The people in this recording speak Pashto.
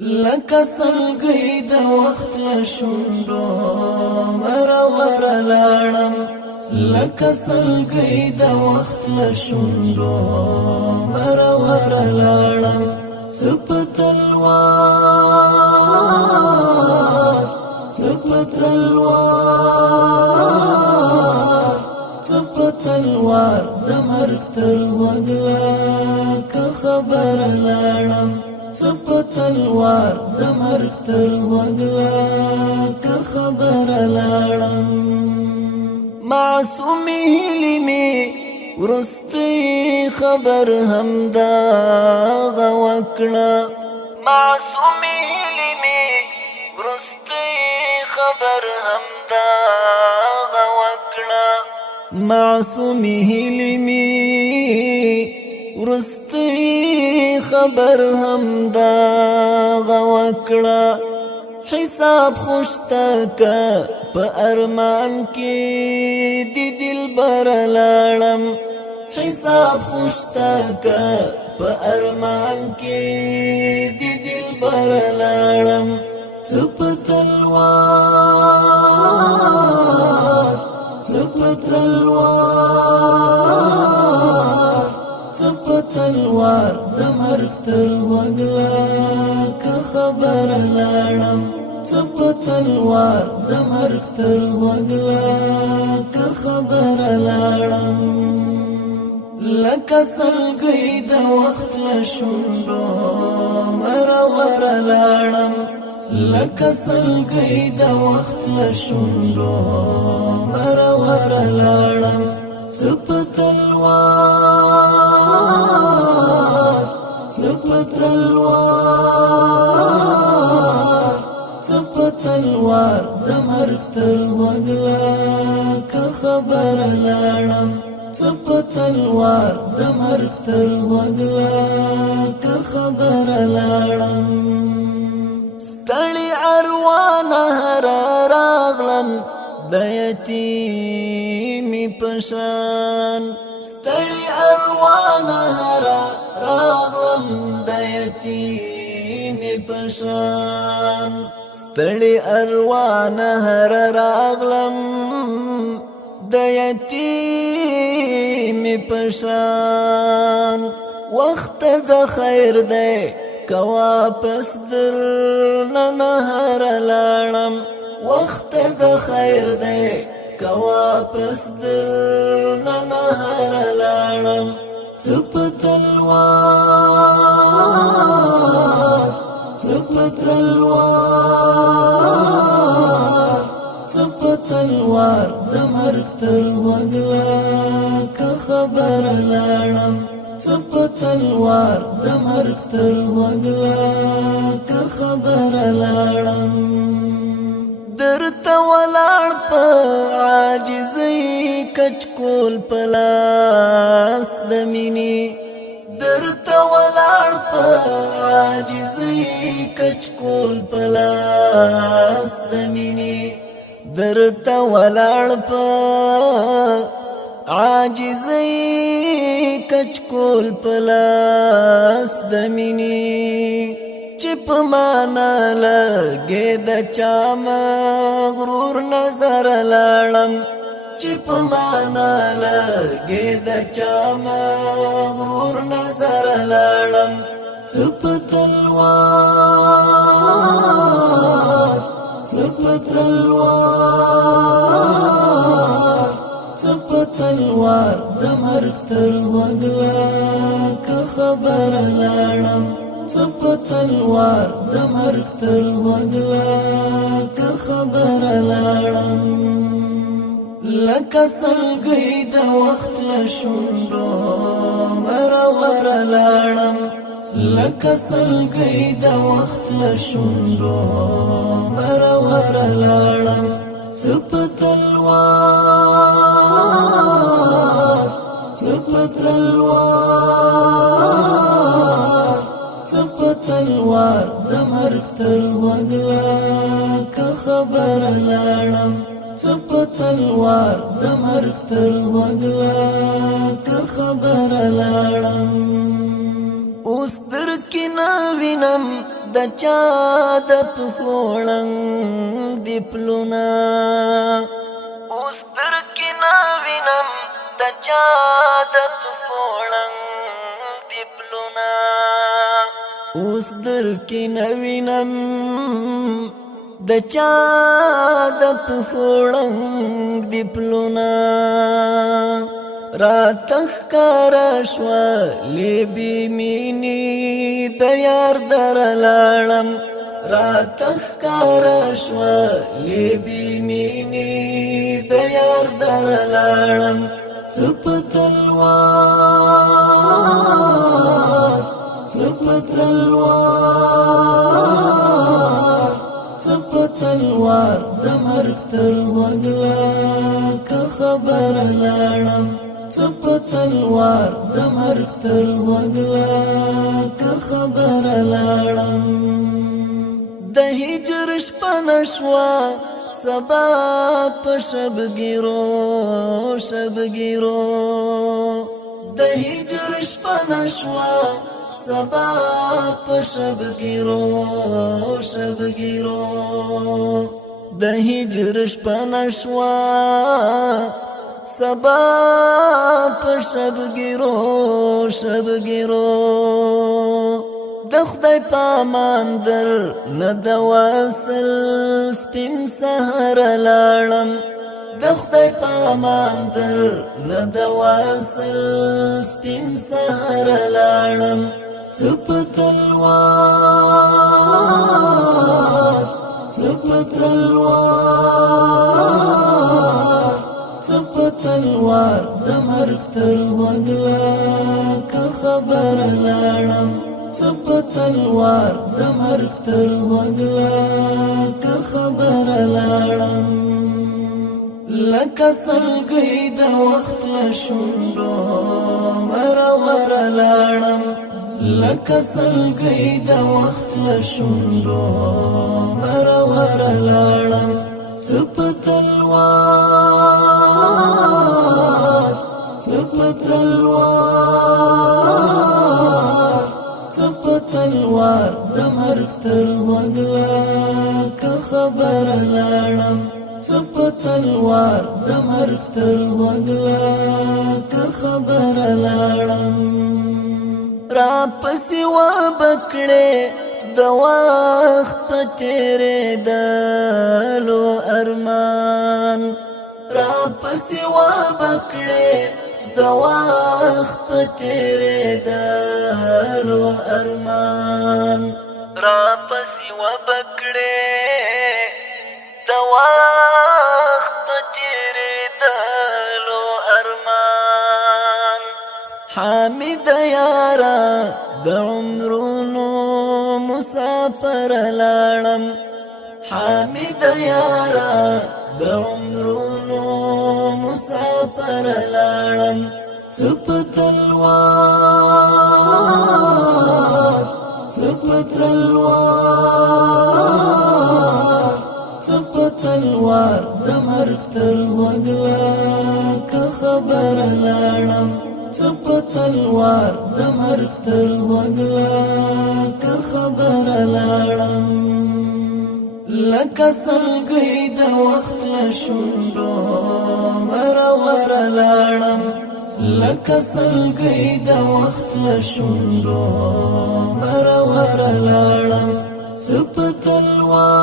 لکه سلګۍ د وخت له شونډو مرور لاړم لکه سلګۍ د وخت له شونډو مرور لاړم څه په تلوار څه په تلوار څه په تلوار د مرګ تر وګله که خبر لاړم څه تلوار د مرګ تر وګله که خبر لاړم معصومې هیلې مې وروستۍ خبر همدغه وکړه معصومې هیلې مې وروستۍ خبر همدغه وکړه معصومې هیلې مې ورستی خبر همدغه وکړه حساب خوشته که په ارمان کې دی دلبر لاړم حساب خوشته که په ارمان کې دی دلبر لاړم څه په تلوار څه په تلوار تلوار د مرګ تر وګله که خبر لاړم څه په تلوار د مرګ تر وګله که خبر لاړم لکه سلګۍ د وخت له شونډو مرور لاړم لکه سلګۍ د وخت له شونډو مرور لاړم څه په تلوار څه په تلوار څه په تلوار د مرګ تر وګله که خبر لاړم څه په تلوار د مرګ تر وګله که خبر لاړم ستړي اروانه راغلم د یتیمې پشان ستړي اروانه راغلم د یتیمې پشان ستړي اروانه راغلم د یتیمې پشان وخت د خیر دی که واپس در نهر لاړم وخت د خیر دی که واپس در نهر لاړم څه په تلوار څه په تلوار څه په تلوار د مرګ تر وګله که خبر لاړم څه په تلوار د مرګ تر وګله که خبر لاړم درته ولاړ په عاجزۍ کچکول په لاس د مینې درته ولاړ په عاجزۍ کچکول په لاس د مینې درته ولاړ په عاجزۍ کچکول په لاس د مینې چې په معنا لګې د چا مغرور نظر لاړم چې په معنا لګې د چا مغرور نظر لاړم څه په تلوار څه په تلوار څه په تلوار د مرګ تر وګله که خبر لاړم څه په تلوار د مرګ تر وګله که خبر لاړم لکه سلګۍ د وخت له شونډو مرور لاړم لکه سلګۍ د وخت له شونډو مرور لاړم څه په تلوار څه په تلوار څه په تلوار د مرګ تر وګله که خبر لاړم څه په تلوار د مرګ تر وګله که خبر لاړم اوس در کې نه وینم د چا د پخوړنګ دی پلونا اوس درکې نه وینم د چا د پخوړنګ دی پلونا اوس درکې نه وینم د چا د پخوړنګ دی پلونا راتخ کارشوا لیبی مینی د یار در لاړم راتخ کارشوا لیبی مینی د یار در لاړم سپتلوار سپتلوار سپتلوار د مرګ تر وګلا که خبر لاړم سپتلوار د مرګ تر وګلا که خبر لاړم د هجر شپه نشوا سبا په شبګیرو د هجر شپه نشوا سبا په شبګیرو د هجر شپه نشوا سبا په شبګیرو د خدای پامان در نه د واصل سپین سهار لاړم د خدای پامان در نه د واصل سپین سهار لاړم سپتلوار سپتلوار سپتلوار د مرګ تر وګلا که خبر لاړم سپتلوار د مرګ تر وګلا که خبر لاړم لکه سلګۍ د وخت له شونډو مرور لاړم لکه سلګۍ د وخت له شونډو مرور لاړم سپتلوار سپتلوار سپتلوار د مرګ تر وګلا که خبر لاړم سپتلوار د مرګ تر وګلا که خبر لاړم را پسې و بکړې د وخت په تېرېدلو ارمان را پسې و بکړې د وخت په تېرېدلو ارمان را پسې و بکړې د وخت په تېرېدلو ارمان حامد یارا د عمرونو مسافر لاړم حامد یارا د عمرونو مسافر لاړم سپتلوار سپتلوار سپتلوار د مرګ تر وګلا که خبر لاړم سپتلوار د مرګ تر وګلا که خبر لاړم لکه سلګۍ د وخت له شونډو مرور لاړم لکه سلګۍ د وخت له شونډو مرور لاړم سپتلوار